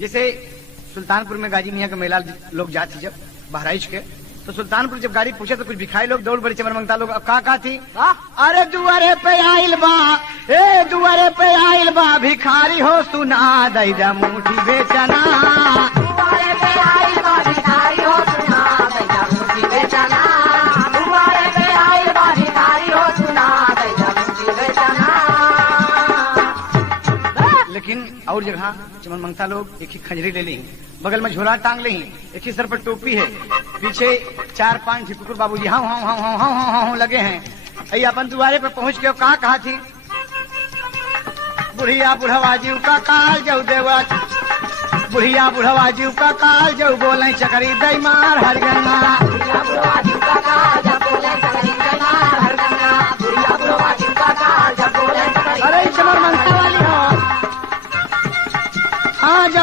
जैसे सुल्तानपुर में गाजी मियाँ का मेला लोग जाती जब बहराइच के, तो सुल्तानपुर जब गाड़ी पूछे तो कुछ भिखारी लोग दौड़ बड़े चमर मंगता लोग का थी, अरे दुआरे पे आइल बा, ए दुआरे पे आइल बा भिखारी हो सुना दैदा मुठी बेचना, दुआरे पे आइल बा भिखारी हो सुना दैदा मुठी बेचना, दुआरे पे आइल बा भिखारी हो सुना दैदा मुठी बेचना। लेकिन और जगह चमन मंगता लोग एक ही खंजरी ले ली, बगल में झोला टांग ली, एक ही सर पर टोपी है, पीछे 4-5 झिकुर बाबूजी हाँ हाँ हाँ हाँ हाँ हाँ हाँ लगे हैं। अई अपन दुआरे पे पहुंच के कहा थी, बुढ़िया बुढ़वा जीव का काल जाऊ देवा, बुढ़िया बुढ़वा जीव का काल जाऊ बोले चकरी दई मार हरिगंगा, बुढ़िया बुढ़वा जीव का काल